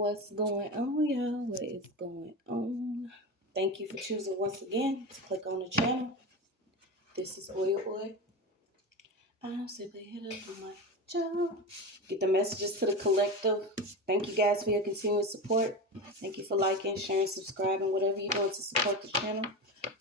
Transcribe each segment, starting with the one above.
What's going on, y'all? What is going on? Thank you for choosing once again to click on the channel. This is OYAOY. I'm simply here to do my job. Get the messages to the collective. Thank you guys for your continued support. Thank you for liking, sharing, subscribing, whatever you're doing to support the channel.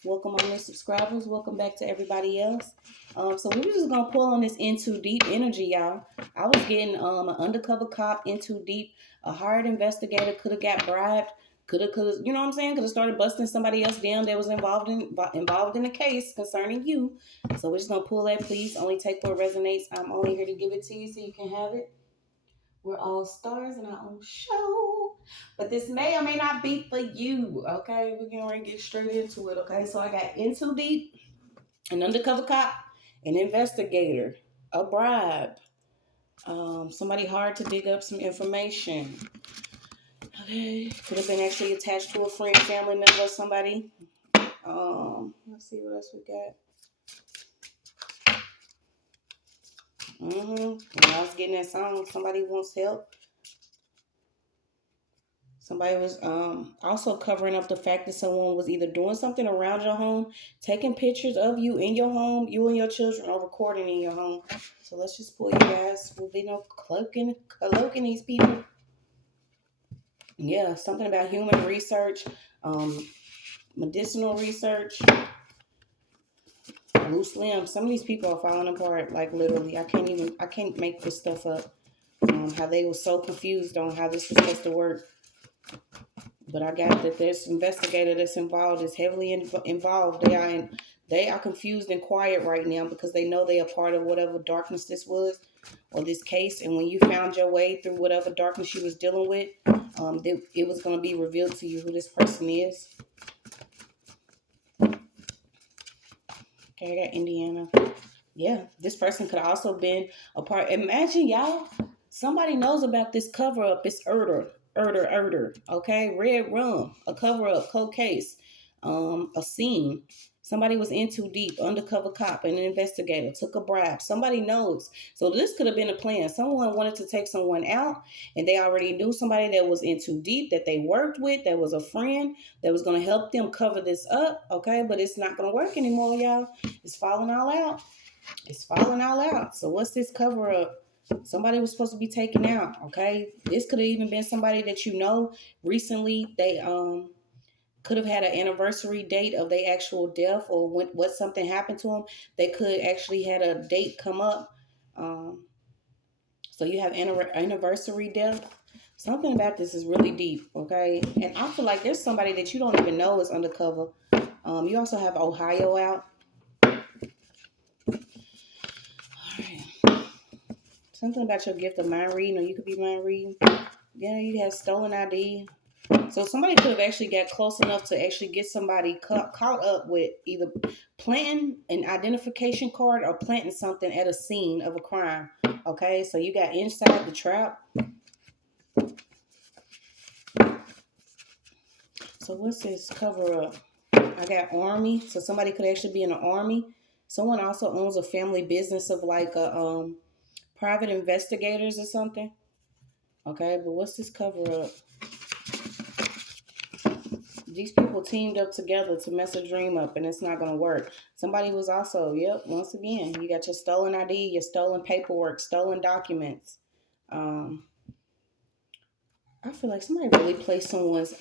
Welcome on new subscribers. Welcome back to everybody else. So we're just gonna pull on this into deep energy, y'all. I was getting an undercover cop into deep. A hired investigator could have got bribed. Could have, you know what I'm saying? Could have started busting somebody else down that was involved in the case concerning you. So we're just gonna pull that. Please only take what resonates. I'm only here to give it to you so you can have it. We're all stars in our own show. But this may or may not be for you. Okay, we're gonna get straight into it. Okay, so I got into deep, an undercover cop, an investigator, a bribe, somebody hard to dig up some information. Okay, could have been actually attached to a friend, family member, or somebody. Let's see what else we got. When I was getting that song, somebody wants help. Somebody was also covering up the fact that someone was either doing something around your home, taking pictures of you in your home, you and your children, or recording in your home. So let's just pull you guys. Will be no cloaking these people. Yeah, something about human research, medicinal research. Loose limbs. Some of these people are falling apart, like literally. I can't make this stuff up. How they were so confused on how this was supposed to work. But I got that this investigator that's involved is heavily involved. They are confused and quiet right now because they know they are part of whatever darkness this was or this case. And when you found your way through whatever darkness you was dealing with, it was going to be revealed to you who this person is. Okay, I got Indiana. Yeah, this person could have also been a part. Imagine, y'all, somebody knows about this cover-up. It's Erder. Okay, red rum, a cover-up, cold case, a scene. Somebody was in too deep, undercover cop, an investigator, took a bribe. Somebody knows. So this could have been a plan. Someone wanted to take someone out, and they already knew somebody that was in too deep, that they worked with, that was a friend, that was going to help them cover this up, okay? But it's not going to work anymore, y'all. It's falling all out. It's falling all out. So what's this cover up? Somebody was supposed to be taken out, okay? This could have even been somebody that you know recently. They could have had an anniversary date of their actual death or what something happened to them. They could actually had a date come up. So you have anniversary death. Something about this is really deep, okay? And I feel like there's somebody that you don't even know is undercover. You also have Ohio out. Something about your gift of mind reading, or you could be mind reading. Yeah, you have stolen ID. So somebody could have actually got close enough to actually get somebody caught up with either planting an identification card or planting something at a scene of a crime. Okay, so you got inside the trap. So what's this cover up? I got army. So somebody could actually be in the army. Someone also owns a family business of like a private investigators or something. Okay, but what's this cover up? These people teamed up together to mess a dream up, and it's not going to work. Somebody was also, once again, you got your stolen ID, your stolen paperwork, stolen documents. I feel like somebody really placed someone's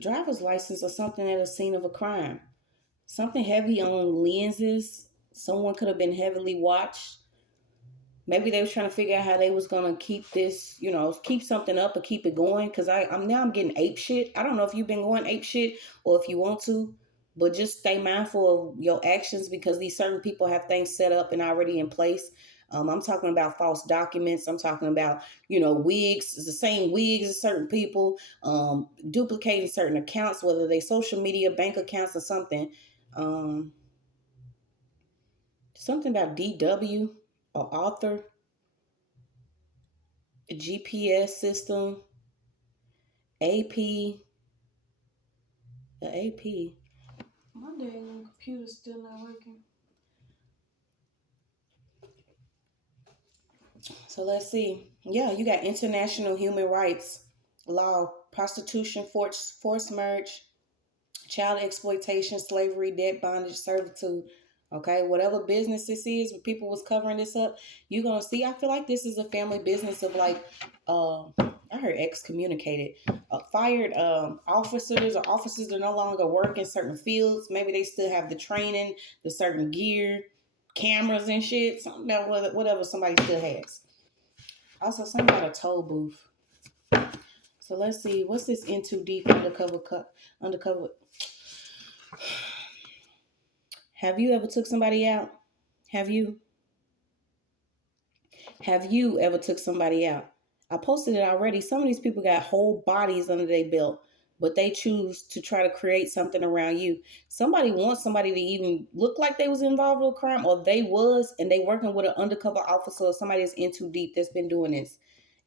driver's license or something at a scene of a crime. Something heavy on lenses. Someone could have been heavily watched. Maybe they was trying to figure out how they was going to keep this, keep something up or keep it going. Because I'm getting ape shit. I don't know if you've been going ape shit or if you want to. But just stay mindful of your actions because these certain people have things set up and already in place. I'm talking about false documents. I'm talking about, wigs. It's the same wigs as certain people. Duplicating certain accounts, whether they social media, bank accounts or something. Something about DW. Or author, GPS system, AP, the AP. My dang computer's still not working. So let's see. Yeah, you got international human rights. law, prostitution, forced marriage, child exploitation, slavery, debt, bondage, servitude. Okay, whatever business this is, when people was covering this up, you're gonna see. I feel like this is a family business of like, I heard excommunicated, fired officers or officers that no longer work in certain fields. Maybe they still have the training, the certain gear, cameras and shit. Something that whatever somebody still has. Also, something about a toll booth. So let's see, what's this in too deep undercover? Have you ever took somebody out? Have you? Have you ever took somebody out? I posted it already. Some of these people got whole bodies under their belt, but they choose to try to create something around you. Somebody wants somebody to even look like they was involved with a crime, or they was, and they working with an undercover officer or somebody that's in too deep that's been doing this.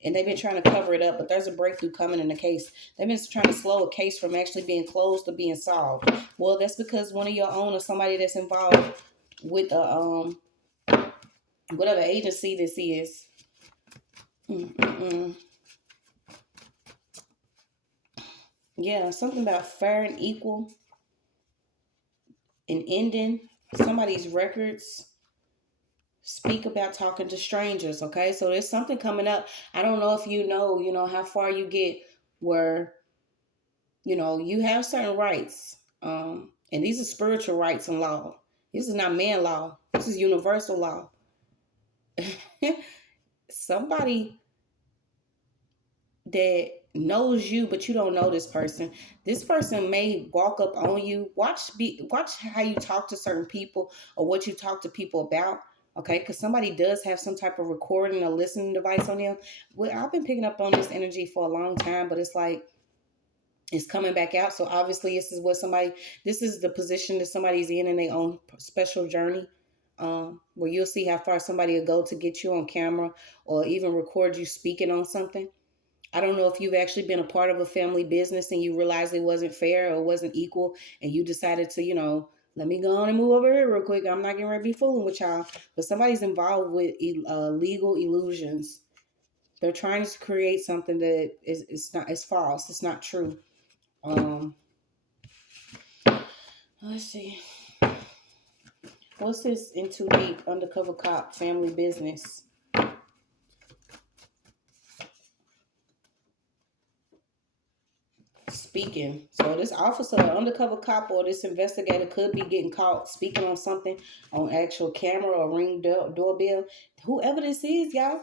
And they've been trying to cover it up, but there's a breakthrough coming in the case. They've been trying to slow a case from actually being closed to being solved. Well, that's because one of your own or somebody that's involved with a whatever agency this is. Yeah, something about fair and equal and ending somebody's records. Speak about talking to strangers. Okay, so there's something coming up. I don't know if you know how far you get where you have certain rights, and these are spiritual rights and law. This is not man law. This is universal law. Somebody that knows you, but you don't know this person. This person may walk up on you. Watch how you talk to certain people or what you talk to people about. Okay, because somebody does have some type of recording or listening device on them. Well, I've been picking up on this energy for a long time, but it's like it's coming back out. So obviously, this is the position that somebody's in their own special journey. Where you'll see how far somebody will go to get you on camera or even record you speaking on something. I don't know if you've actually been a part of a family business and you realized it wasn't fair or wasn't equal and you decided to, let me go on and move over here real quick. I'm not getting ready to be fooling with y'all. But somebody's involved with legal illusions. They're trying to create something that it's false. It's not true. Let's see. What's this in too deep? Undercover cop, family business. Speaking. So this officer, undercover cop, or this investigator could be getting caught speaking on something on actual camera or ring doorbell. Whoever this is, y'all,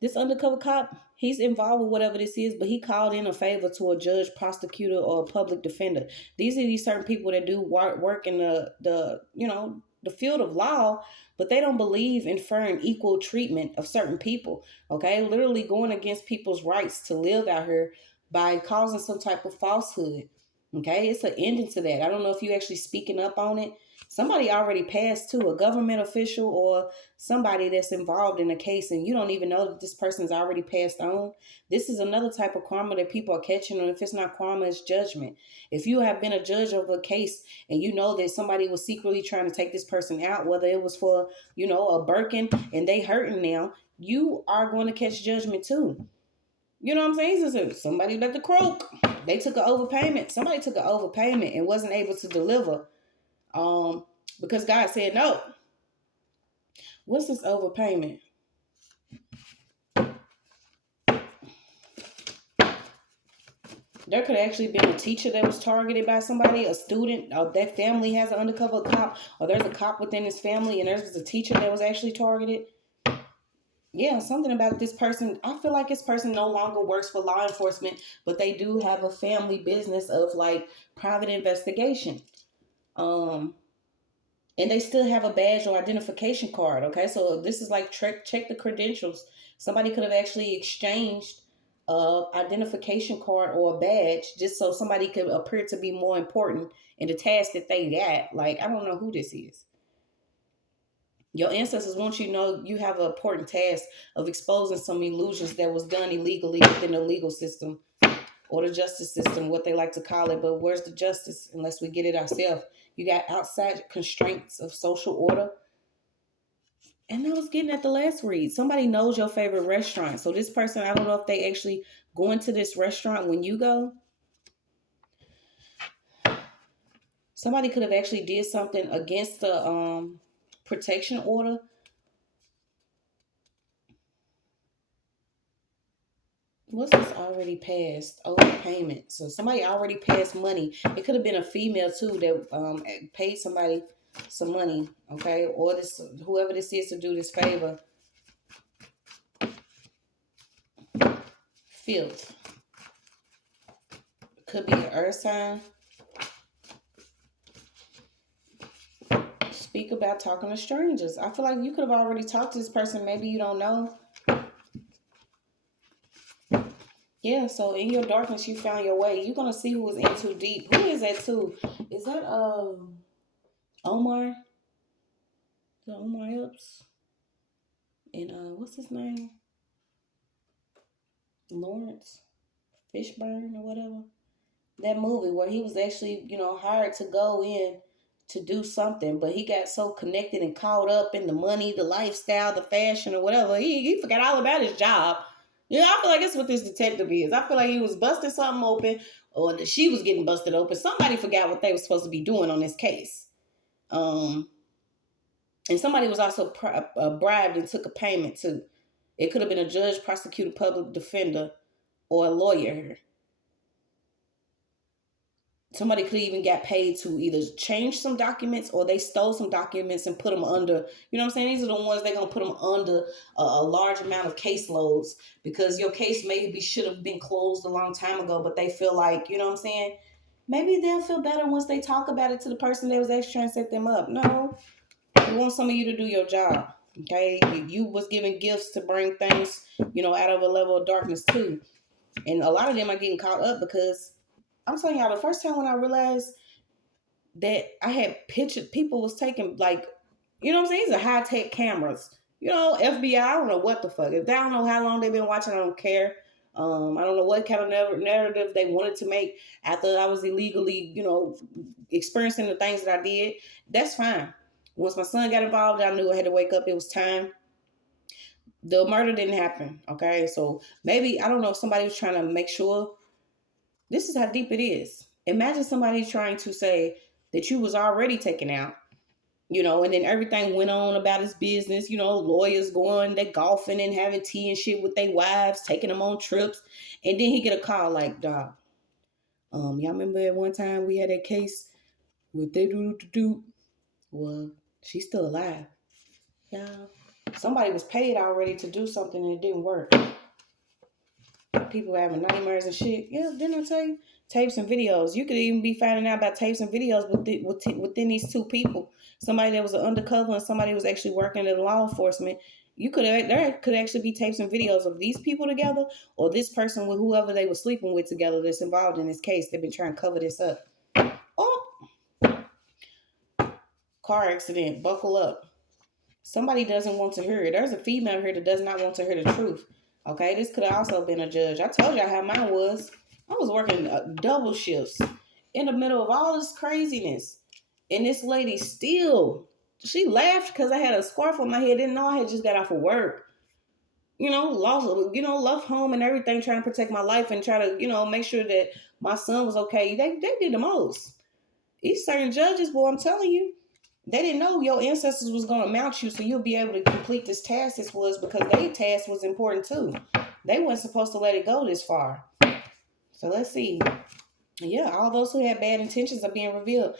this undercover cop, he's involved with whatever this is, but he called in a favor to a judge, prosecutor, or a public defender. These are these certain people that do work in the field of law, but they don't believe in fair and equal treatment of certain people. Okay, literally going against people's rights to live out here by causing some type of falsehood. Okay, it's an ending to that. I don't know if you actually speaking up on it. Somebody already passed to a government official or somebody that's involved in a case, and you don't even know that this person's already passed on. This is another type of karma that people are catching, and if it's not karma, it's judgment. If you have been a judge of a case and you know that somebody was secretly trying to take this person out, whether it was for a Birkin and they hurting now, you are going to catch judgment too. You know what I'm saying? So somebody let the croak. They took an overpayment. Somebody took an overpayment and wasn't able to deliver. Because God said no. What's this overpayment? There could have actually been a teacher that was targeted by somebody, a student, or that family has an undercover cop, or there's a cop within his family, and there's a teacher that was actually targeted. Yeah, something about this person. I feel like this person no longer works for law enforcement, but they do have a family business of like private investigation. And they still have a badge or identification card. Okay, so this is like check the credentials. Somebody could have actually exchanged a identification card or a badge just so somebody could appear to be more important in the task that they got. Like, I don't know who this is. Your ancestors want you to know you have an important task of exposing some illusions that was done illegally within the legal system or the justice system, what they like to call it. But where's the justice unless we get it ourselves? You got outside constraints of social order And I was getting at the last read. Somebody knows your favorite restaurant. So this person, I don't know if they actually go into this restaurant when you go. Somebody could have actually did something against the protection order. What's this already passed? Overpayment. So somebody already passed money. It could have been a female too that paid somebody some money, okay? Or this whoever this is to do this favor. Filth. Could be an earth sign. Speak about talking to strangers. I feel like you could have already talked to this person. Maybe you don't know. Yeah, so in your darkness, you found your way. You're going to see who is in too deep. Who is that too? Is that Omar? The Omar Epps? And what's his name? Lawrence Fishburne or whatever. That movie where he was actually, hired to go in to do something, but he got so connected and caught up in the money, the lifestyle, the fashion, or whatever. He forgot all about his job. Yeah, I feel like that's what this detective is. I feel like he was busting something open, or that she was getting busted open. Somebody forgot what they were supposed to be doing on this case. And somebody was also bribed and took a payment too. It could have been a judge, prosecutor, public defender, or a lawyer. Somebody could even get paid to either change some documents or they stole some documents and put them under, you know what I'm saying? These are the ones they're going to put them under a large amount of caseloads because your case maybe should have been closed a long time ago, but they feel like, you know what I'm saying? Maybe they'll feel better once they talk about it to the person that was actually trying to set them up. No, we want some of you to do your job. Okay. You was given gifts to bring things, out of a level of darkness too. And a lot of them are getting caught up because I'm telling y'all, the first time when I realized that I had pictures, people was taking like, you know what I'm saying? These are high tech cameras. FBI, I don't know what the fuck. If they don't know how long they've been watching, I don't care. I don't know what kind of narrative they wanted to make after I was illegally, experiencing the things that I did. That's fine. Once my son got involved, I knew I had to wake up. It was time. The murder didn't happen. Okay. So maybe, I don't know if somebody was trying to make sure. This is how deep it is. Imagine somebody trying to say that you was already taken out, and then everything went on about his business, lawyers going, they golfing and having tea and shit with their wives, taking them on trips. And then he get a call like, dog, y'all remember at one time we had that case with they do? Well, she's still alive. Yeah. Somebody was paid already to do something and it didn't work. People having nightmares and shit. Yeah, didn't I tell you? Tapes and videos. You could even be finding out about tapes and videos within these two people. Somebody that was an undercover and somebody was actually working in law enforcement. There could actually be tapes and videos of these people together, or this person with whoever they were sleeping with together that's involved in this case. They've been trying to cover this up. Oh, car accident. Buckle up. Somebody doesn't want to hear it. There's a female here that does not want to hear the truth. Okay, this could have also been a judge. I told y'all how mine was. I was working double shifts in the middle of all this craziness. And this lady still, she laughed because I had a scarf on my head. Didn't know I had just got off of work. Left home and everything, trying to protect my life and try to, make sure that my son was okay. They did the most. These certain judges, boy, I'm telling you, they didn't know your ancestors was going to mount you so you'll be able to complete this task this was because their task was important too. They weren't supposed to let it go this far. So let's see. Yeah, all those who had bad intentions are being revealed.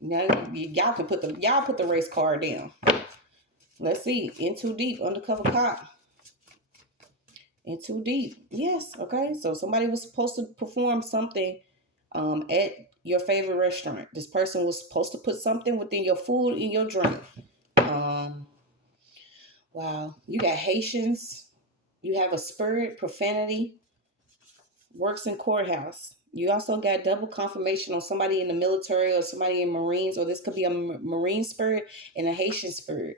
Now y'all put the race card down. Let's see. In too deep, undercover cop. In too deep. Yes, okay. So somebody was supposed to perform something at your favorite restaurant. This person was supposed to put something within your food and your drink. Wow. You got Haitians. You have a spirit, profanity, works in courthouse. You also got double confirmation on somebody in the military or somebody in Marines, or this could be a Marine spirit and a Haitian spirit.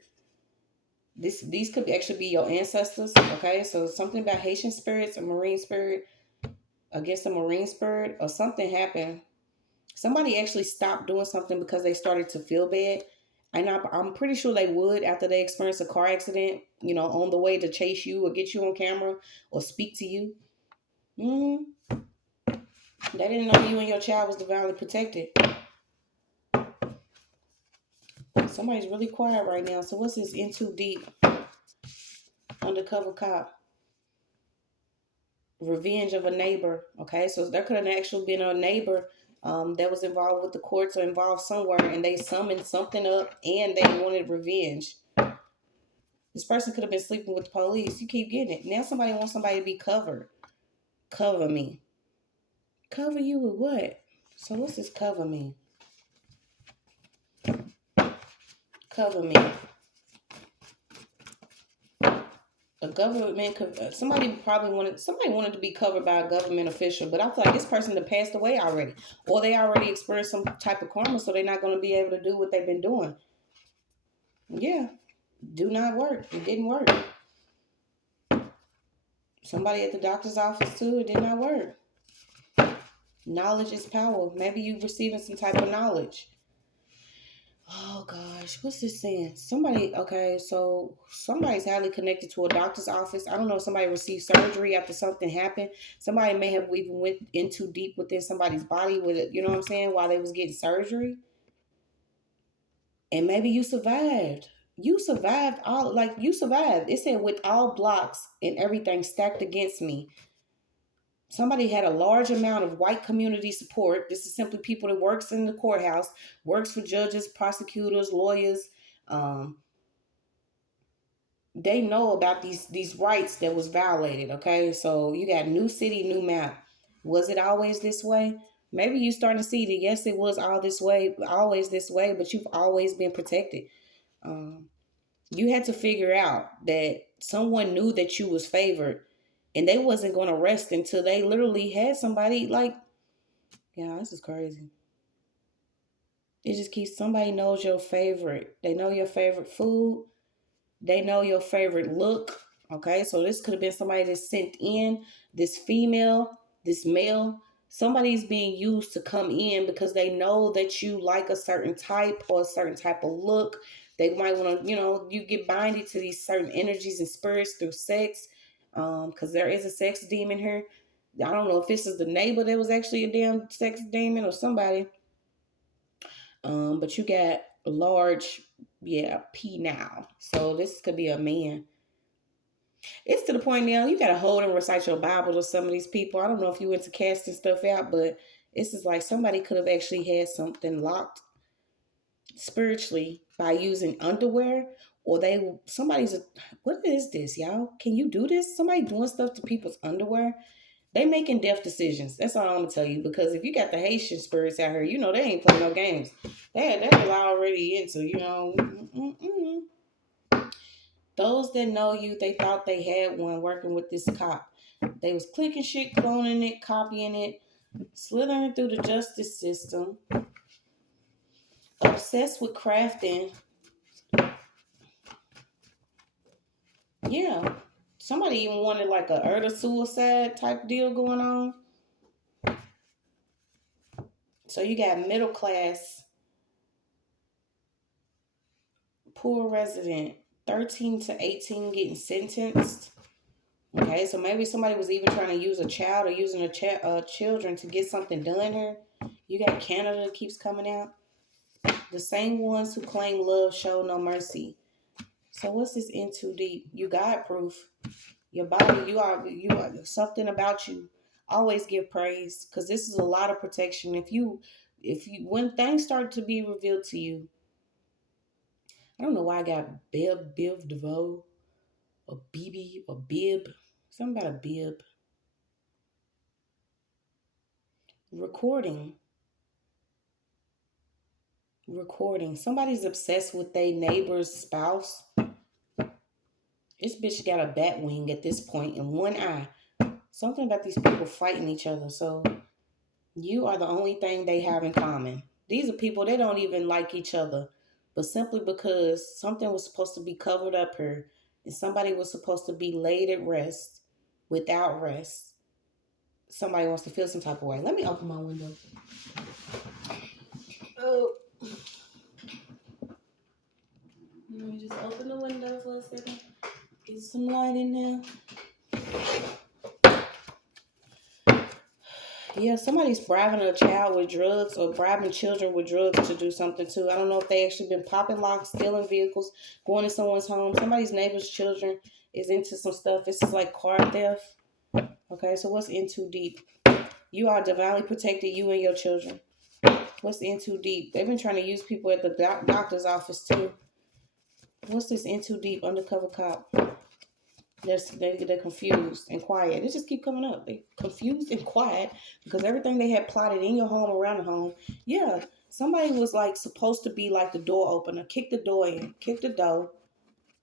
These could actually be your ancestors. Okay, so something about Haitian spirits, a Marine spirit against a Marine spirit, or something happened. Somebody actually stopped doing something because they started to feel bad. And I'm pretty sure they would after they experience a car accident, on the way to chase you or get you on camera or speak to you. Mm-hmm. They didn't know you and your child was divinely protected. Somebody's really quiet right now. So what's this in too deep? Undercover cop. Revenge of a neighbor. Okay, so there could have actually been a neighbor that was involved with the courts or involved somewhere, and they summoned something up and they wanted revenge. This person could have been sleeping with the police. You keep getting it. Now somebody wants somebody to be covered. Cover me. Cover you with what? So what's this cover mean? Cover me. A government, somebody wanted to be covered by a government official, but I feel like this person that passed away already, or they already experienced some type of karma, so they're not going to be able to do what they've been doing. Yeah, do not work. It didn't work. Somebody at the doctor's office too, it did not work. Knowledge is power. Maybe you receiving some type of knowledge. Oh gosh, what's this saying? Somebody's highly connected to a doctor's office. I don't know if somebody received surgery after something happened. Somebody may have even went in too deep within somebody's body with it, you know what I'm saying, while they was getting surgery. And maybe you survived. You survived you survived. It said with all blocks and everything stacked against me. Somebody had a large amount of white community support. This is simply people that works in the courthouse, works for judges, prosecutors, lawyers. They know about these rights that was violated. Okay, so you got new city, new map. Was it always this way? Maybe you starting to see that yes, it was always this way, but you've always been protected. You had to figure out that someone knew that you was favored, and they wasn't going to rest until they literally had somebody like, yeah, this is crazy. It just keeps somebody knows your favorite. They know your favorite food. They know your favorite look. Okay, so this could have been somebody that sent in this female, this male. Somebody's being used to come in because they know that you like a certain type or a certain type of look. They might want to, you get binded to these certain energies and spirits through sex. Because there is a sex demon here. I don't know if this is the neighbor that was actually a damn sex demon or somebody. But you got a large, P now. So this could be a man. It's to the point now you gotta hold and recite your Bible to some of these people. I don't know if you into casting stuff out, but it's just like somebody could have actually had something locked spiritually by using underwear, or what is this, y'all? Can you do this? Somebody doing stuff to people's underwear? They making death decisions. That's all I'm gonna tell you. Because if you got the Haitian spirits out here, they ain't playing no games. They was already into, Those that know you, they thought they had one working with this cop. They was clicking shit, cloning it, copying it, slithering through the justice system, obsessed with crafting. Yeah. Somebody even wanted like a Earth suicide type deal going on. So you got middle class, poor resident, 13 to 18 getting sentenced. Okay, so maybe somebody was even trying to use a child or using children to get something done here. You got Canada that keeps coming out. The same ones who claim love show no mercy. So what's this in too deep? You God proof. Your body, you are something about you. Always give praise, because this is a lot of protection. If you when things start to be revealed to you, I don't know why I got Biv DeVoe or BB or Bib. Something about a bib. Recording. Somebody's obsessed with their neighbor's spouse. This bitch got a bat wing at this point in one eye. Something about these people fighting each other. So you are the only thing they have in common. These are people, they don't even like each other. But simply because something was supposed to be covered up here and somebody was supposed to be laid at rest without rest, somebody wants to feel some type of way. Let me open my window. Oh. Let me just open the window for a second. Get some light in there. Yeah, somebody's bribing a child with drugs or bribing children with drugs to do something too. I don't know if they actually been popping locks, stealing vehicles, going to someone's home. Somebody's neighbor's children is into some stuff. This is like car theft. Okay, so what's in too deep? You are divinely protected, you and your children. What's in too deep? They've been trying to use people at the doctor's office too. What's this in too deep? Undercover cop. They're confused and quiet. They just keep coming up. They confused and quiet because everything they had plotted in your home, around the home. Yeah, somebody was like supposed to be like the door opener, kick the door in, kick the door,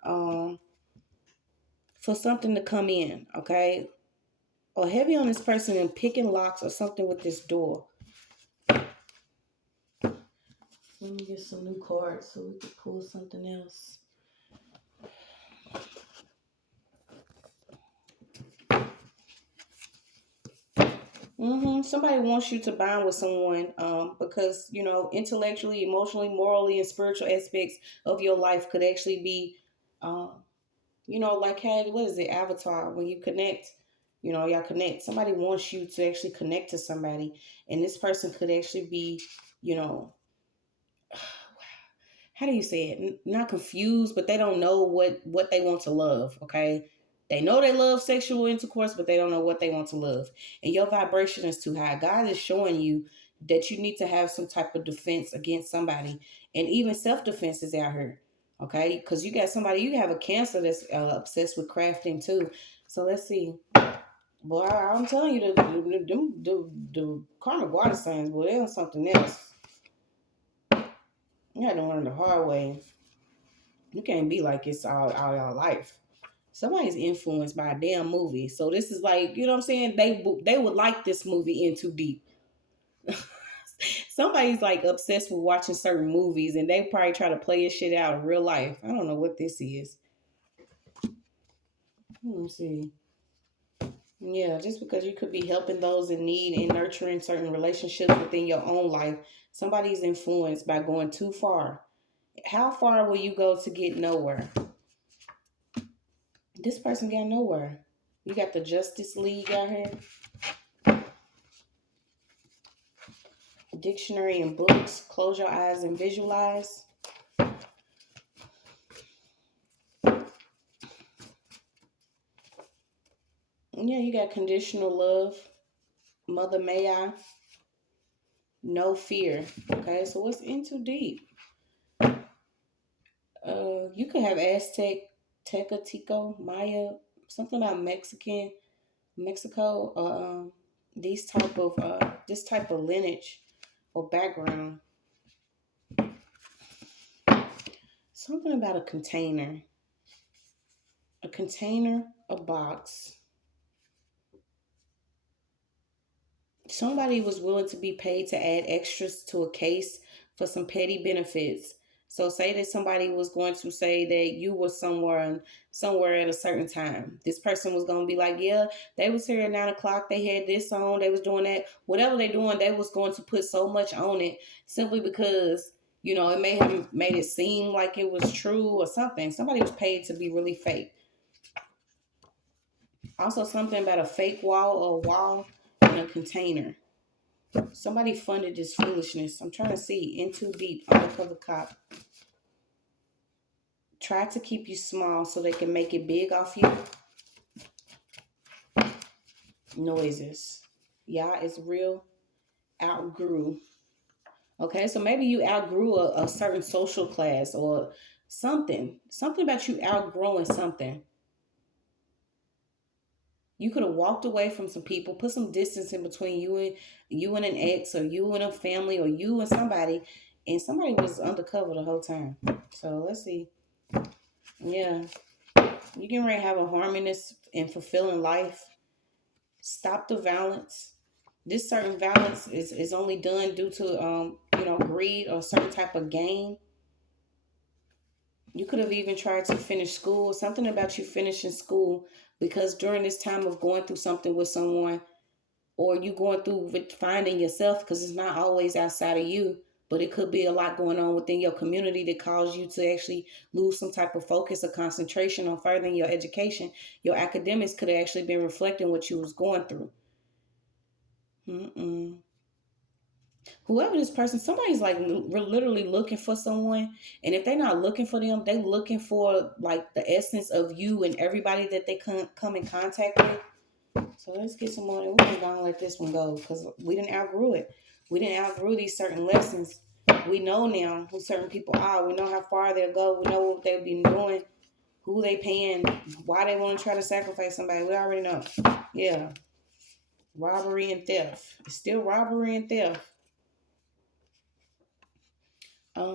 for something to come in. Okay, or heavy on this person and picking locks or something with this door. Let me get some new cards so we can pull something else. Somebody wants you to bond with someone because, you know, intellectually, emotionally, morally, and spiritual aspects of your life could actually be, you know, like what is it, Avatar, when you connect, you know, y'all connect. Somebody wants you to actually connect to somebody, and this person could actually be, you know, how do you say it? Not confused, but they don't know what they want to love. Okay, they know they love sexual intercourse, but they don't know what they want to love. And your vibration is too high. God is showing you that you need to have some type of defense against somebody, and even self defense is out here. Okay, because you got somebody, you have a Cancer that's obsessed with crafting too. So let's see. Boy, I'm telling you, the karmic water signs, boy, they're on something else. You got to learn the hard way. You can't be like it's all your life. Somebody's influenced by a damn movie. So this is like, you know what I'm saying? They would like this movie in too deep. Somebody's like obsessed with watching certain movies and they probably try to play this shit out in real life. I don't know what this is. Let me see. Yeah, just because you could be helping those in need and nurturing certain relationships within your own life, somebody's influenced by going too far. How far will you go to get nowhere? This person got nowhere. You got the Justice League out here. Dictionary and books. Close your eyes and visualize. Yeah, you got conditional love. Mother May I. No fear. Okay, so what's in too deep? You could have Aztec, Tecatico, Maya, something about Mexico, these type of this type of lineage or background. Something about a container, a box. Somebody was willing to be paid to add extras to a case for some petty benefits. So say that somebody was going to say that you were somewhere at a certain time. This person was going to be like, yeah, they was here at 9 o'clock. They had this on. They was doing that. Whatever they doing, they was going to put so much on it simply because, you know, it may have made it seem like it was true or something. Somebody was paid to be really fake. Also something about a fake wall or a wall in a container. Somebody funded this foolishness. I'm trying to see. In too deep. Undercover cop. Try to keep you small so they can make it big off you. Noises. Yeah, it's real. Outgrew. Okay, so maybe you outgrew a certain social class or something. Something about you outgrowing something. You could have walked away from some people, put some distance in between you and an ex, or you and a family, or you and somebody, and somebody was undercover the whole time. So let's see. Yeah, you can really have a harmonious and fulfilling life. Stop the violence. This certain violence is only done due to greed or certain type of gain. You could have even tried to finish school. Something about you finishing school because during this time of going through something with someone, or you going through with finding yourself, because it's not always outside of you. but it could be a lot going on within your community that caused you to actually lose some type of focus or concentration on furthering your education. Your academics could have actually been reflecting what you was going through. Mm-mm. Whoever this person, somebody's like literally looking for someone, and if they're not looking for them, they looking for like the essence of you and everybody that they come in contact with. So let's get some more. We're gonna let this one go because we didn't outgrew it. We didn't outgrew these certain lessons. We know now who certain people are. We know how far they'll go. We know what they've been doing, who they paying, why they want to try to sacrifice somebody. We already know. Yeah, robbery and theft. It's still robbery and theft.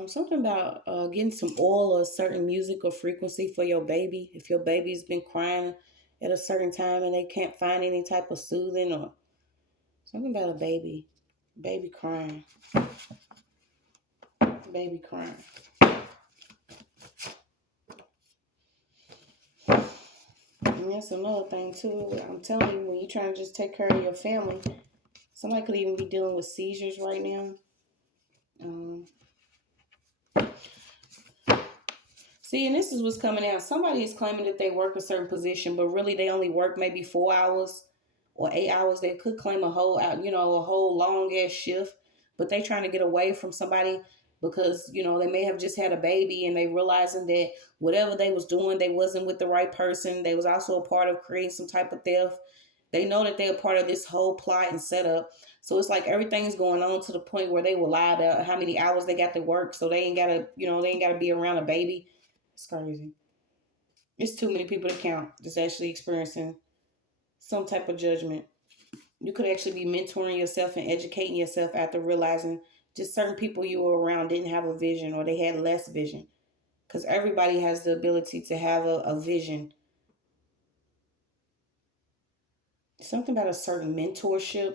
Something about getting some oil or certain music or frequency for your baby. If your baby's been crying at a certain time and they can't find any type of soothing, or something about a baby crying, baby crying. And that's another thing too. I'm telling you, when you're trying to just take care of your family, somebody could even be dealing with seizures right now. Um, See, and this is what's coming out. Somebody is claiming that they work a certain position, but really they only work maybe 4 hours or 8 hours. They could claim a whole out, a whole long ass shift, but they trying to get away from somebody because, they may have just had a baby and they realizing that whatever they was doing, they wasn't with the right person. They was also a part of creating some type of theft. They know that they're a part of this whole plot and setup. So it's like everything's going on to the point where they will lie about how many hours they got to work. So they ain't gotta, they ain't gotta be around a baby. It's crazy. It's too many people to count that's actually experiencing some type of judgment. You could actually be mentoring yourself and educating yourself after realizing just certain people you were around didn't have a vision or they had less vision. Because everybody has the ability to have a vision. Something about a certain mentorship.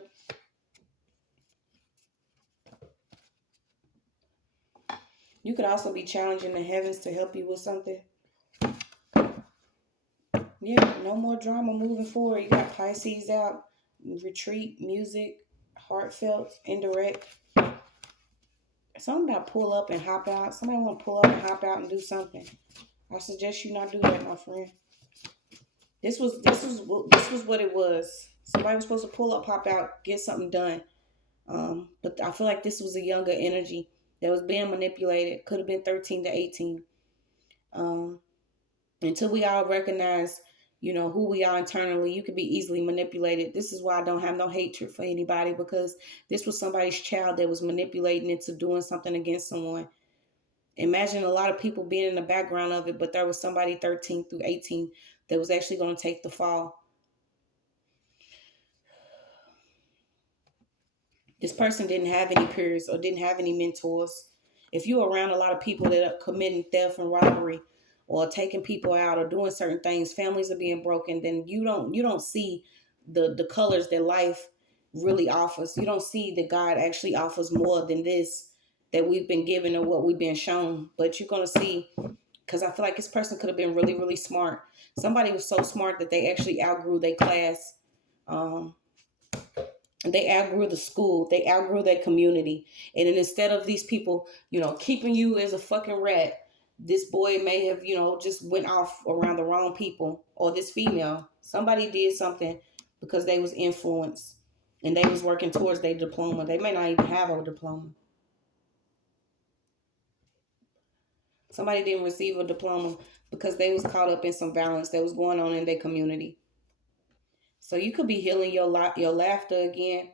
You could also be challenging the heavens to help you with something. Yeah, no more drama moving forward. You got Pisces out, retreat, music, heartfelt, indirect. Something about pull up and hop out. Somebody want to pull up and hop out and do something. I suggest you not do that, my friend. This was what it was. Somebody was supposed to pull up, hop out, get something done. But I feel like this was a younger energy that was being manipulated. Could have been 13 to 18. Until we all recognize, who we are internally, you could be easily manipulated. This is why I don't have no hatred for anybody, because this was somebody's child that was manipulating into doing something against someone. Imagine a lot of people being in the background of it, but there was somebody 13 through 18 that was actually going to take the fall. This person didn't have any peers or didn't have any mentors. If you're around a lot of people that are committing theft and robbery or taking people out or doing certain things, families are being broken, then you don't see the colors that life really offers. You don't see that God actually offers more than this that we've been given or what we've been shown. But you're gonna see, because I feel like this person could have been really, really smart. Somebody was so smart that they actually outgrew their class. They outgrew the school. They outgrew their community. And then instead of these people, keeping you as a fucking rat, this boy may have, just went off around the wrong people, or this female. Somebody did something because they was influenced and they was working towards their diploma. They may not even have a diploma. Somebody didn't receive a diploma because they was caught up in some violence that was going on in their community. So you could be healing your laughter again,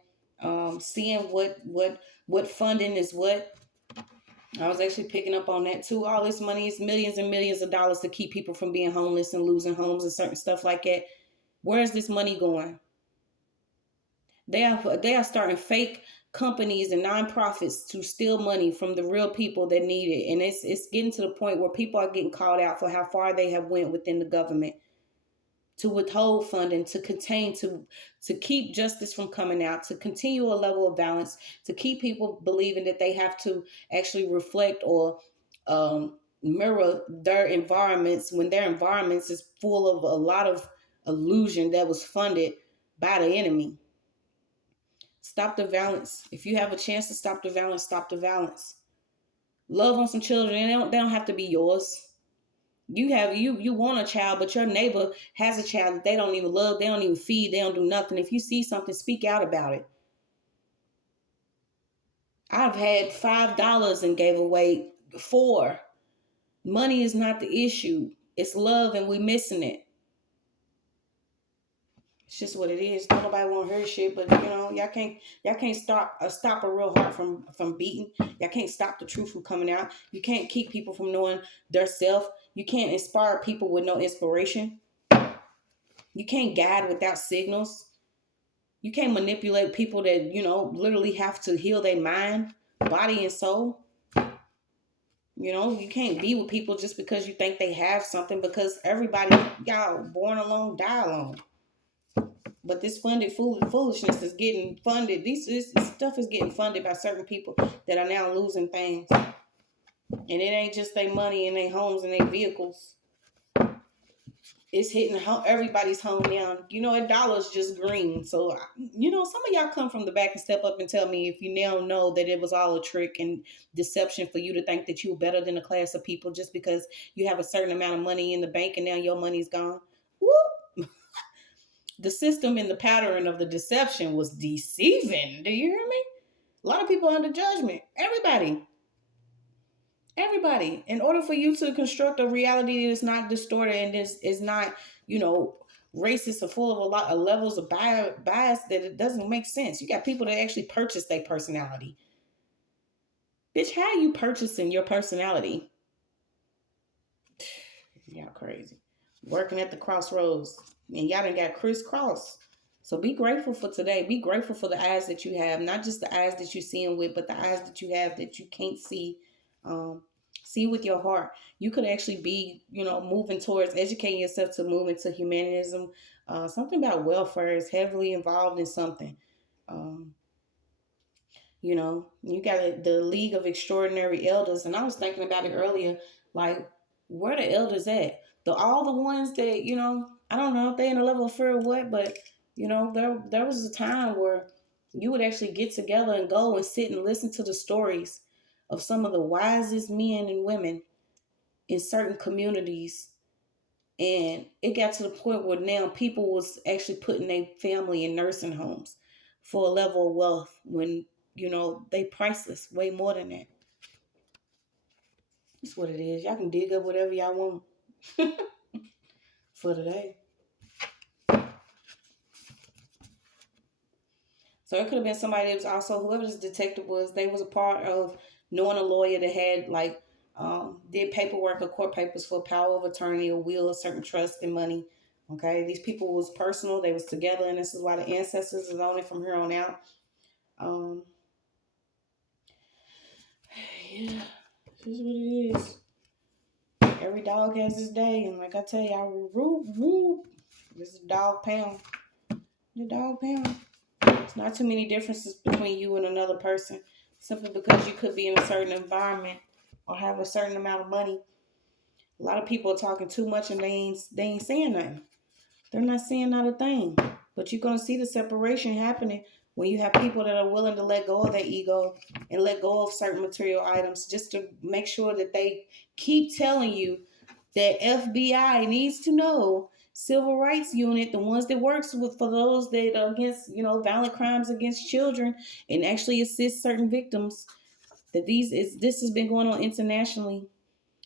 seeing what funding is what. I was actually picking up on that too. All this money is millions and millions of dollars to keep people from being homeless and losing homes and certain stuff like that. Where is this money going? They are starting fake companies and nonprofits to steal money from the real people that need it, and it's getting to the point where people are getting called out for how far they have went within the government to withhold funding, to contain, to keep justice from coming out, to continue a level of balance, to keep people believing that they have to actually reflect or mirror their environments when their environments is full of a lot of illusion that was funded by the enemy. Stop the violence. If you have a chance to stop the violence, stop the violence. Love on some children, and they don't have to be yours. You want a child, but your neighbor has a child that they don't even love, they don't even feed, they don't do nothing. If you see something, speak out about it. I've had $5 and gave away 4. Money is not the issue. It's love, and we missing it. It's just what it is. Don't nobody want to hear shit, but y'all can't stop a real heart from beating. Y'all can't stop the truth from coming out. You can't keep people from knowing their self. You can't inspire people with no inspiration. You can't guide without signals. You can't manipulate people that literally have to heal their mind, body, and soul. You can't be with people just because you think they have something, because everybody, y'all, born alone, die alone. But this funded foolishness is getting funded. This stuff is getting funded by certain people that are now losing things. And it ain't just their money and their homes and their vehicles. It's hitting everybody's home now. A dollar's just green. So, some of y'all come from the back and step up and tell me if you now know that it was all a trick and deception for you to think that you're better than a class of people just because you have a certain amount of money in the bank and now your money's gone. Whoop. The system and the pattern of the deception was deceiving. Do you hear me? A lot of people under judgment. Everybody. In order for you to construct a reality that is not distorted and is not, racist or full of a lot of levels of bias, that it doesn't make sense. You got people that actually purchase their personality. Bitch, how are you purchasing your personality? Y'all crazy. Working at the crossroads. And y'all done got crisscross. So be grateful for today. Be grateful for the eyes that you have. Not just the eyes that you're seeing with, but the eyes that you have that you can't see. See with your heart. You could actually be, moving towards educating yourself to move into humanism. Something about welfare is heavily involved in something. You got the League of Extraordinary Elders. And I was thinking about it earlier, like, where the elders at? All the ones that, I don't know if they in a level of fear or what, but, there was a time where you would actually get together and go and sit and listen to the stories of some of the wisest men and women in certain communities. And it got to the point where now people was actually putting their family in nursing homes for a level of wealth when, they priceless, way more than that. That's what it is. Y'all can dig up whatever y'all want for today. So it could have been somebody that was also, whoever this detective was, they was a part of knowing a lawyer that had did paperwork or court papers for power of attorney or will of certain trust and money. Okay, these people was personal. They was together, and this is why the ancestors is on it from here on out. Yeah, this is what it is. Every dog has his day, and like I tell y'all, whoop. This is dog pound. The dog pound. There's not too many differences between you and another person, simply because you could be in a certain environment or have a certain amount of money. A lot of people are talking too much and they ain't saying nothing. They're not saying not a thing. But you're gonna see the separation happening when you have people that are willing to let go of their ego and let go of certain material items, just to make sure that they keep telling you that FBI needs to know, civil rights unit, the ones that works for those that are against, violent crimes against children and actually assist certain victims, that this has been going on internationally.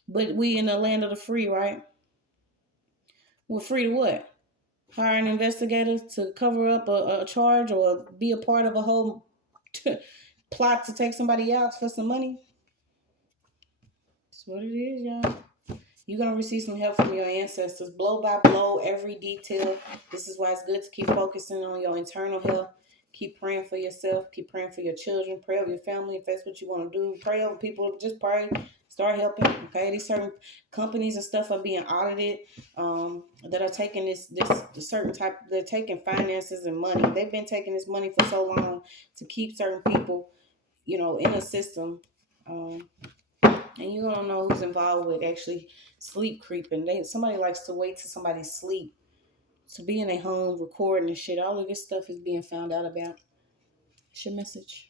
But we in the land of the free, right? We're free to what? Hire an investigator to cover up a charge or be a part of a whole plot to take somebody out for some money. That's what it is, y'all. You're going to receive some help from your ancestors, blow by blow, every detail. This is why it's good to keep focusing on your internal health. Keep praying for yourself. Keep praying for your children. Pray over your family if that's what you want to do. Pray over people. Just pray. Start helping. Okay, these certain companies and stuff are being audited. That are taking this certain type. They're taking finances and money. They've been taking this money for so long to keep certain people, in a system. And you don't know who's involved with actually sleep creeping. Somebody likes to wait till somebody sleep to be in their home recording and shit. All of this stuff is being found out about. It's your message.